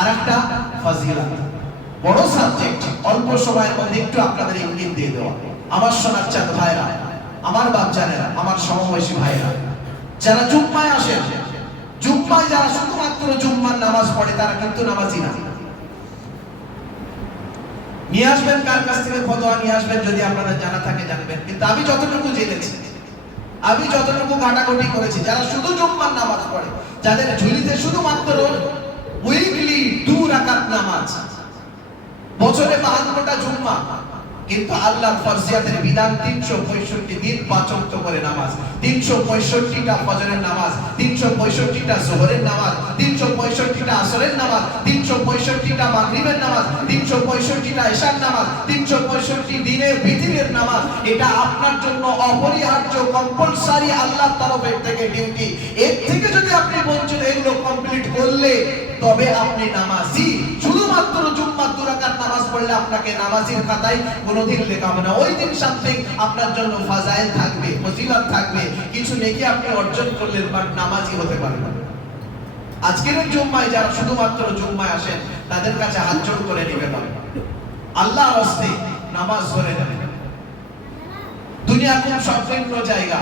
আরেকটা ফজিলত, বড় সাবজেক্ট, অল্প সময়ের মধ্যে একটু আপনাদের ইঙ্গিত দিয়ে দেওয়া। আমার সোনার চাঁদ ভাইরা, আমার বাচ্চারা, আমার সমবয়সী ভাইরা, যারা জুম্মায় আসেন, জুম্মায় যারা শুধুমাত্র জুম্মার নামাজ পড়ে তারা কিন্তু নামাজি না। নিয়ে আসবেন কার কাছ থেকে ফতোয়া নিয়ে আসবেন, যদি আপনাদের জানা থাকে জানবেন। কিন্তু আমি যতটুকু জেনেছি, আমি যতটুকু ঘাটাঘাটি করেছি, যারা শুধু জুম্মার নামাজ পড়ে, যাদের ঝুলিতে শুধুমাত্র উইকলি 2 রাকাত নামাজ, বছরে 52টা জুম্মা, কিন্তু আল্লাহর ফরজিয়াতের বিধান 365 দিন 5 ওয়াক্ত করে নামাজ, 365টা ফজরের নামাজ, 365টা যোহরের নামাজ, 365টা আসরের নামাজ, 365টা মাগরিবের নামাজ, 365টা ইশার নামাজ, 365 দিনের বিতিরের নামাজ। এটা আপনার জন্য অপরিহার্য, কম্পালসারি, আল্লাহর তরফ থেকে ডিউটি। এর থেকে যদি আপনি বঞ্চিত, এগুলো কমপ্লিট করলে তবে আপনি নামাজি। শুধুমাত্র জুম্মার 2 রাকাত নামাজ পড়লে আপনাকে নামাজির খাতায় কোনোদিন লেখা হবে না। ওই দিন সামথিং আপনার জন্য ফাজাইল থাকবে, ফজিলত থাকবে, কিছু নেকি আপনি অর্জন করলেন, বাট নামাজি হতে পারবেন। আজকের জুম্মায় যারা শুধুমাত্র জুম্মায় আসেন, তাদের কাছে হাত জোড় করে নিবেদন, আল্লাহর রাস্তায় নামাজ ধরে নেবেন। দুনিয়া খুব সংকীর্ণ জায়গা,